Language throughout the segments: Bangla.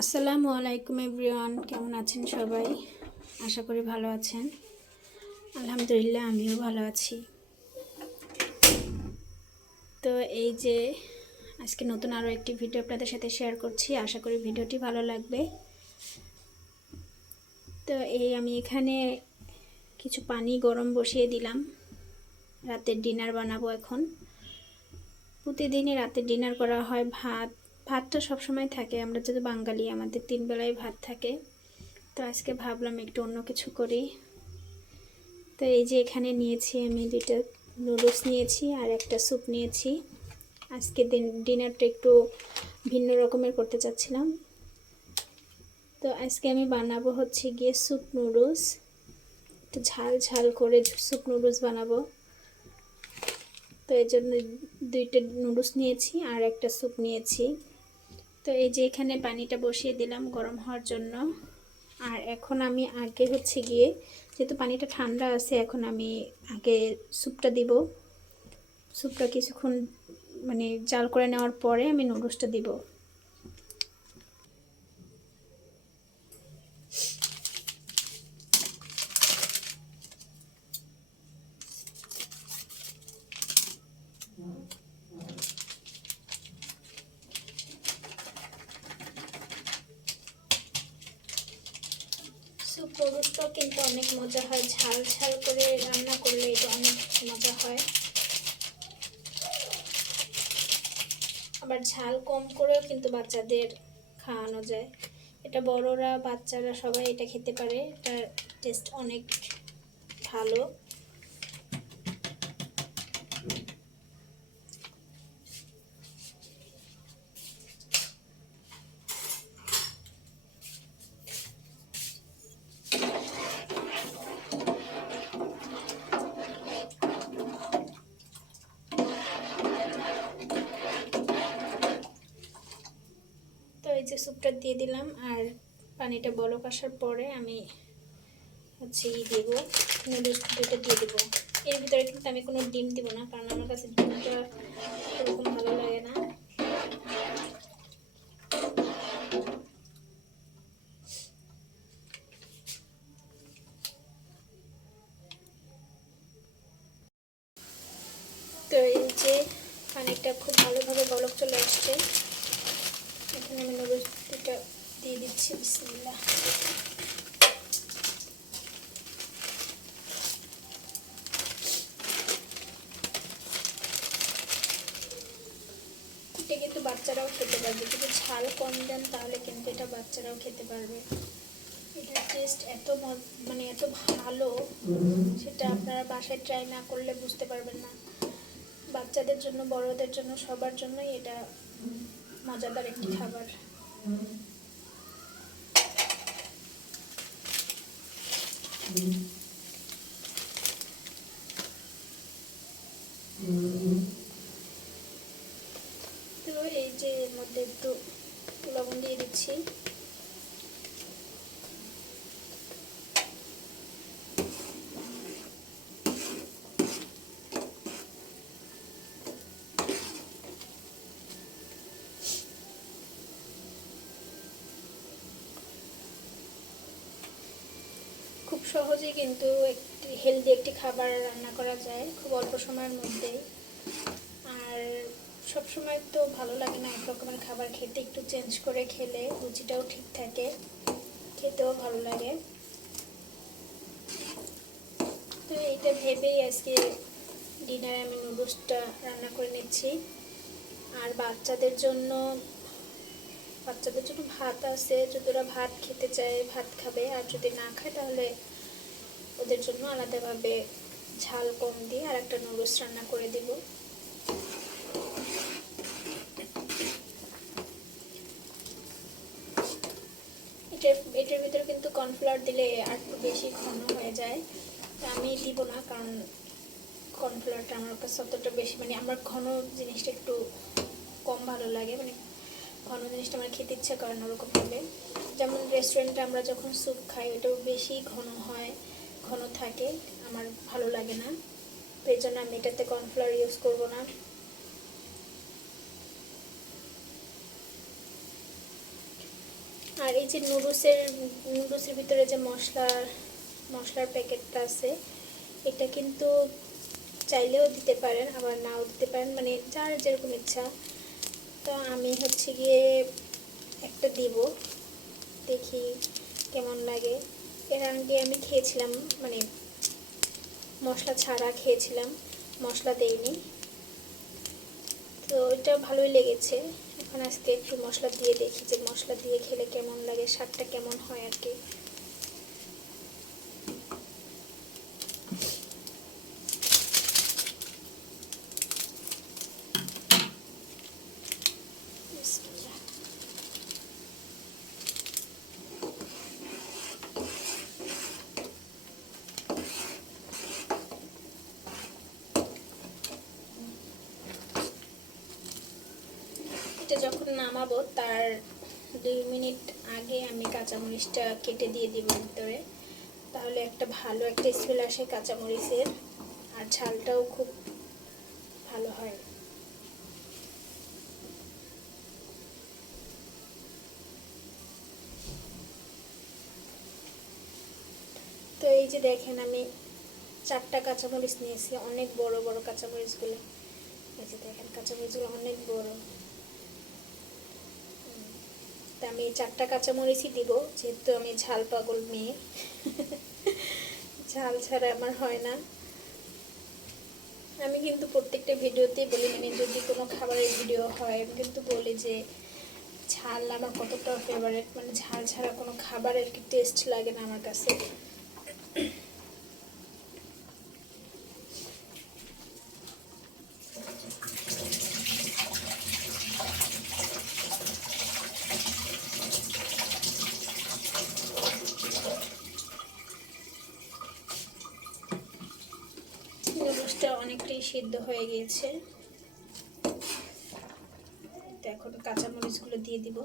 আসসালামু আলাইকুম এভরিওয়ান, কেমন আছেন সবাই? আশা করি ভালো আছেন। আলহামদুলিল্লাহ, আমিও ভালো আছি। তো এই যে আজকে নতুন আরও একটি ভিডিও আপনাদের সাথে শেয়ার করছি, আশা করি ভিডিওটি ভালো লাগবে। তো এই আমি এখানে কিছু পানি গরম বসিয়ে দিলাম। রাতের ডিনার বানাবো এখন। প্রতিদিনই রাতের ডিনার করা হয় ভাত ভাতটা সবসময় থাকে। আমরা যেহেতু বাঙালি, আমাদের তিন বেলায় ভাত থাকে। তো আজকে ভাবলাম একটু অন্য কিছু করি। তো এই যে এখানে নিয়েছি আমি দুইটা নুডলস নিয়েছি আর একটা স্যুপ নিয়েছি। আজকে ডিনারটা একটু ভিন্ন রকমের করতে চাচ্ছিলাম। তো আজকে আমি বানাবো হচ্ছে গিয়ে স্যুপ নুডলস। একটু ঝাল ঝাল করে স্যুপ নুডলস বানাবো। তো এই জন্য দুইটা নুডলস নিয়েছি আর একটা স্যুপ নিয়েছি। তো এই যে এখানে পানিটা বসিয়ে দিলাম গরম হওয়ার জন্য। আর এখন আমি আগে হচ্ছে গিয়ে, যেহেতু পানিটা ঠান্ডা আছে, এখন আমি আগে স্যুপটা দিব। স্যুপটা কিছুক্ষণ মানে জাল করে নেওয়ার পরে আমি নুডলসটা দিব স্যুপ নুডলসটাও কিন্তু অনেক মজা হয়। ঝাল ঝাল করে রান্না করলে এটা অনেক মজা হয়। আবার ঝাল কম করেও কিন্তু বাচ্চাদের খাওয়ানো যায়। এটা বড়রা, বাচ্চারা সবাই এটা খেতে পারে। এটার টেস্ট অনেক ভালো। এই যে স্যুপটা দিয়ে দিলাম আর পানিটা বলক আসার পরে আমি হচ্ছে ই দেব, নুডলস দুটো দিয়ে দেবো। এর ভিতরে কিন্তু আমি কোনো ডিম দিব না, কারণ আমার কাছে ডিমটা এরকম ভালো লাগে না। তো এই যে পানিটা খুব ভালোভাবে বলক চলে আসছে। এখানে আমি দিয়ে দিচ্ছি, বিসমিল্লাহ। এটা কিন্তু বাচ্চারাও খেতে পারবে, যদি ঝাল কম দেন তাহলে কিন্তু এটা বাচ্চারাও খেতে পারবে। এটার টেস্ট এত মানে এত ভালো, সেটা আপনারা বাসায় ট্রাই না করলে বুঝতে পারবেন না। বাচ্চাদের জন্য, বড়দের জন্য, সবার জন্যই এটা মজাদার একটি খাবার। তো এই যে মধ্যে একটু লবণ দিয়ে দিচ্ছি। খুব সহজেই কিন্তু একটি হেলদি একটি খাবার রান্না করা যায়, খুব অল্প সময়ের মধ্যেই। আর সব সময় তো ভালো লাগে না এক রকমের খাবার খেতে, একটু চেঞ্জ করে খেলে রুচিটাও ঠিক থাকে, খেতেও ভালো লাগে। তো এইটা ভেবেই আজকে ডিনারে আমি নুডলসটা রান্না করে নিচ্ছি। আর বাচ্চাদের জন্য বাচ্চাদের জন্য ভাত আছে, যদি ওরা ভাত খেতে চায়, ভাত খাবে। আর যদি না খায়, তাহলে ওদের জন্য আলাদাভাবে ঝাল কম দিয়ে আর একটা নুডলস রান্না করে দিব। এটার ভিতরে কিন্তু কর্নফ্লাওয়ার দিলে আর একটু বেশি ঘন হয়ে যায়। তা আমি দিব না, কারণ কর্নফ্লাওয়ারটা আমার কাছে অতটা বেশি মানে আমার ঘন জিনিসটা একটু কম ভালো লাগে মানে ঘন জিনিসটা আমার খেতে ইচ্ছা করে না ওরকমভাবে যেমন রেস্টুরেন্টে আমরা যখন স্যুপ খাই, ওটাও বেশি ঘন হয়। ঘন থাকে, আমার ভালো লাগে না। এই জন্য আমি এটাতে কর্নফ্লাওয়ার ইউজ করব না। আর এই যে নুডলসের নুডলসের ভিতরে যে মশলার মশলার প্যাকেটটা আছে, এটা কিন্তু চাইলেও দিতে পারেন, আবার নাও দিতে পারেন মানে যার যেরকম ইচ্ছা। তো আমি হচ্ছে গিয়ে একটা দিব, দেখি কেমন লাগে। এর আগে আমি খেয়েছিলাম মানে মশলা ছাড়া খেয়েছিলাম, মশলা দেইনি। তো এটা ভালোই লেগেছে। এখন আজকে একটু মশলা দিয়ে দেখি যে মশলা দিয়ে খেলে কেমন লাগে, স্বাদটা কেমন হয় আর কি বিসমিল্লাহ। এটা যখন নামাবো, তার দুই মিনিট আগে আমি কাঁচামরিচটা কেটে দিয়ে দিব ভিতরে। তাহলে একটা ভালো একটা স্মেল আসে কাঁচামরিচের, আর ঝালটাও খুব ভালো হয়। তো এই যে দেখেন, আমি চারটা কাঁচামরিচ নিয়েছি, অনেক বড় বড় কাঁচামরিচগুলো। এই যে দেখেন, কাঁচামরিচগুলো অনেক বড়। তা আমি চারটা কাঁচামরিচই দিব, যেহেতু আমি ঝাল পাগল মেয়ে। ঝাল ছাড়া আমার হয় না। আমি কিন্তু প্রত্যেকটা ভিডিওতে বলি মানে যদি কোনো খাবারের ভিডিও হয়, আমি কিন্তু বলি যে ঝাল আমার কতটা ফেভারেট মানে ঝাল ছাড়া কোনো খাবারের কি টেস্ট লাগে না আমার কাছে নুডলসটা অনেকটাই সিদ্ধ তো এখন কাঁচামরিচগুলো দিয়ে দিব।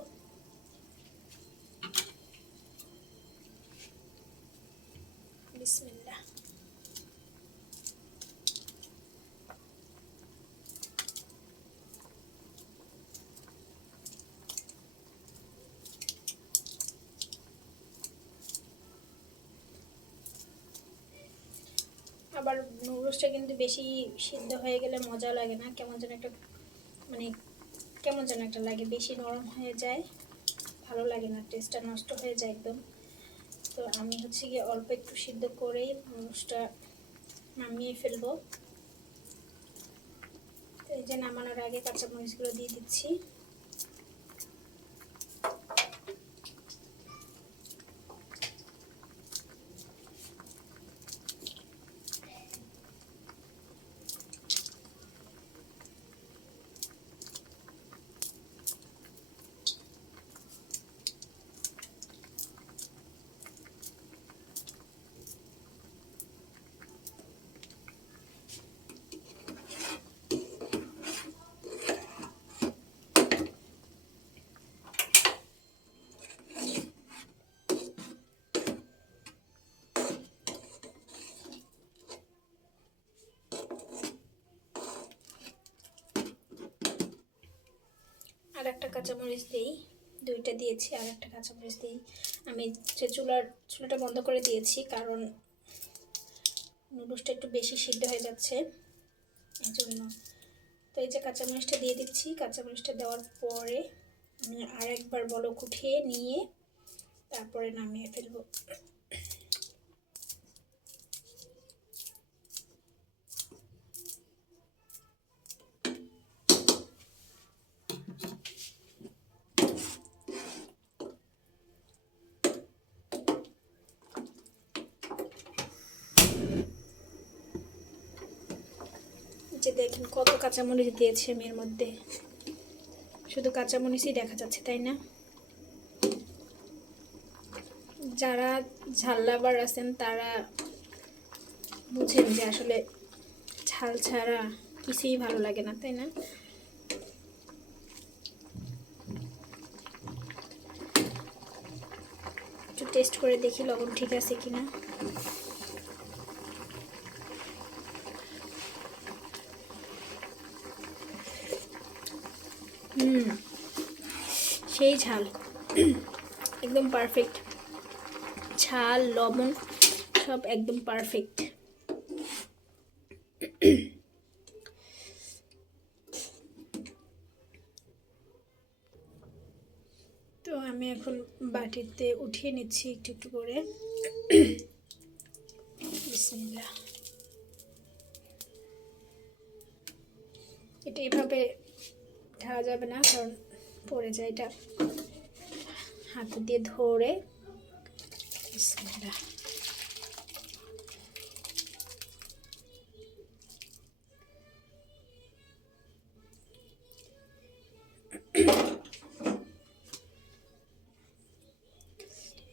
বিসমিল্লাহ। আবার নুডলসটা কিন্তু বেশি সিদ্ধ হয়ে গেলে মজা লাগে না। কেমন যেন একটা মানে কেমন যেন একটা লাগে, বেশি নরম হয়ে যায়, ভালো লাগে না টেস্টটা নষ্ট হয়ে যায় একদম। তো আমি হচ্ছে গিয়ে অল্প একটু সিদ্ধ করেই নুডলসটা নামিয়ে ফেলব। এই যে নামানোর আগে কাঁচামরিচগুলো দিয়ে দিচ্ছি। একটা কাঁচামরিচ দিই, দুইটা দিয়েছি আর একটা কাঁচামরিচ দিই। আমি যে চুলার, চুলাটা বন্ধ করে দিয়েছি কারণ নুডলসটা একটু বেশি সিদ্ধ হয়ে যাচ্ছে এই জন্য তো এই যে কাঁচামরিচটা দিয়ে দিচ্ছি, কাঁচামরিচটা দেওয়ার পরে আমি আর একবার বলক উঠিয়ে নিয়ে তারপরে নামিয়ে ফেলব। যে দেখেন কত কাঁচামরিচ দিয়েছি আমি এর মধ্যে। শুধু কাঁচামরিচই দেখা যাচ্ছে, তাই না? যারা ঝাল লাভার আছেন, তারা বুঝেন যে আসলে ঝাল ছাড়া কিছুই ভালো লাগে না, তাই না? একটু টেস্ট করে দেখি লবণ ঠিক আছে কিনা। সেই ঝাল। একদম পারফেক্ট ঝাল, লবণ, সব একদম পারফেক্ট তো আমি এখন বাটিতে উঠিয়ে নিচ্ছি একটু একটু করে। এটা এইভাবে ঢালা যাবে না, কারণ পড়ে যায় এটা। হাত দিয়ে ধরে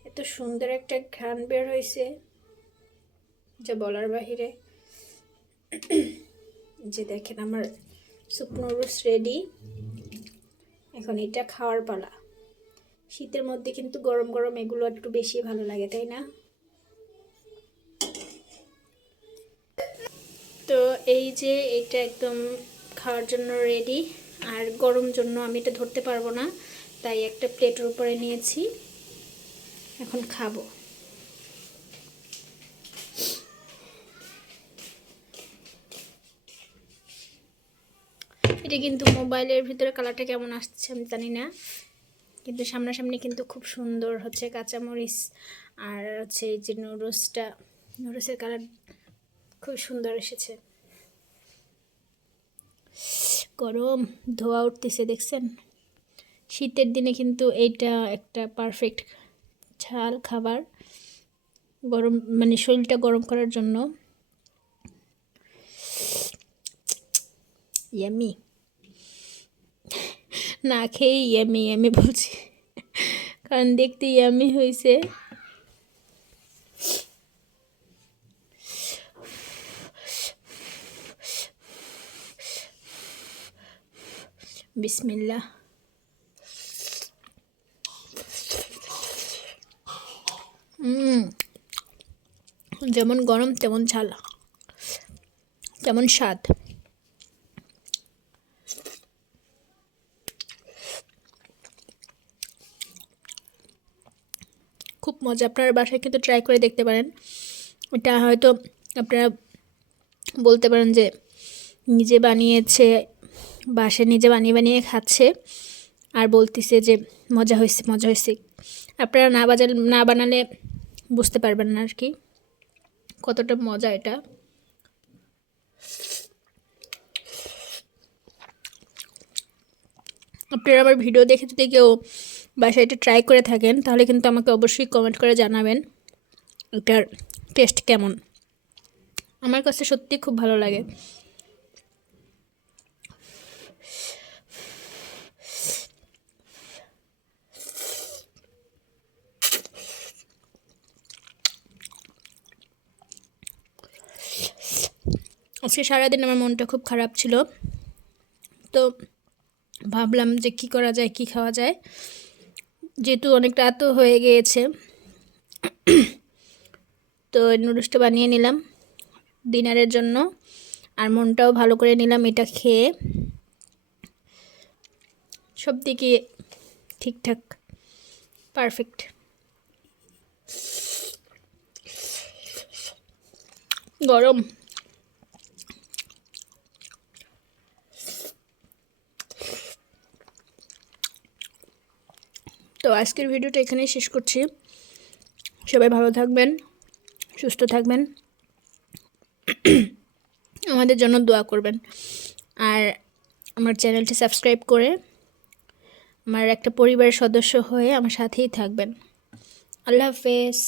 এত সুন্দর একটা ঘ্রাণ বের হয়েছে, যা বলার বাহিরে। যে দেখেন আমার শুকনো রুস রেডি এখন এটা খাওয়ার পালা। শীতের মধ্যে কিন্তু গরম গরম এগুলো একটু বেশি ভালো লাগে, তাই না? তো এই যে এটা একদম খাওয়ার জন্য রেডি আর গরম জন্য আমি এটা ধরতে পারব না, তাই একটা প্লেটের উপরে নিয়েছি। এখন খাব। এটা কিন্তু মোবাইলের ভিতরে কালারটা কেমন আসছে আমি জানি না। কিন্তু সামনাসামনি কিন্তু খুব সুন্দর হচ্ছে কাঁচামরিচ আর হচ্ছে এই যে নুডলসটা, নুডলসের কালার খুব সুন্দর এসেছে। গরম, ধোয়া উঠতেছে দেখছেন? শীতের দিনে কিন্তু এইটা একটা পারফেক্ট ঝাল খাবার। গরম মানে শরীরটা গরম করার জন্য। ইয়ামি না খেয়ে ইয়ামি ইয়ামি বলছি। কারণ দেখতে ইয়ামি হয়েছে বিসমিল্লা যেমন গরম, তেমন ঝাল। তেমন স্বাদ। খুব মজা। আপনার বাসায় কিন্তু ট্রাই করে দেখতে পারেন। এটা হয়তো আপনারা বলতে পারেন যে নিজে বানিয়েছে বাসে নিজে বানিয়ে বানিয়ে খাচ্ছে আর বলতেছে যে মজা হয়েছে মজা হয়েছে। আপনারা না বাজাল না বানালে বুঝতে পারবেন না আর কি। কতটা মজা এটা। আপনারা আমার ভিডিও দেখে যদি কেউ বাসায় এটা ট্রাই করে থাকেন, তাহলে কিন্তু আমাকে অবশ্যই কমেন্ট করে জানাবেন। এটার টেস্ট কেমন? আমার কাছে সত্যি খুব ভালো লাগে। আজকে সারাদিন আমার মনটা খুব খারাপ ছিল। তো ভাবলাম যে কি করা যায়, কি খাওয়া যায়। যেহেতু অনেক রাতও হয়ে গিয়েছে, তো নুডলসটা বানিয়ে নিলাম ডিনারের জন্য। আর মনটাও ভালো করে নিলাম এটা খেয়ে। সব দিকে ঠিকঠাক, পারফেক্ট। গরম। তো আজকের ভিডিওটা এখানেই শেষ করছি। সবাই ভালো থাকবেন, সুস্থ থাকবেন। আমাদের জন্য দোয়া করবেন। আর আমার চ্যানেলটি সাবস্ক্রাইব করে আমার একটা পরিবারের সদস্য হয়ে আমার সাথেই থাকবেন। আল্লাহ হাফেজ।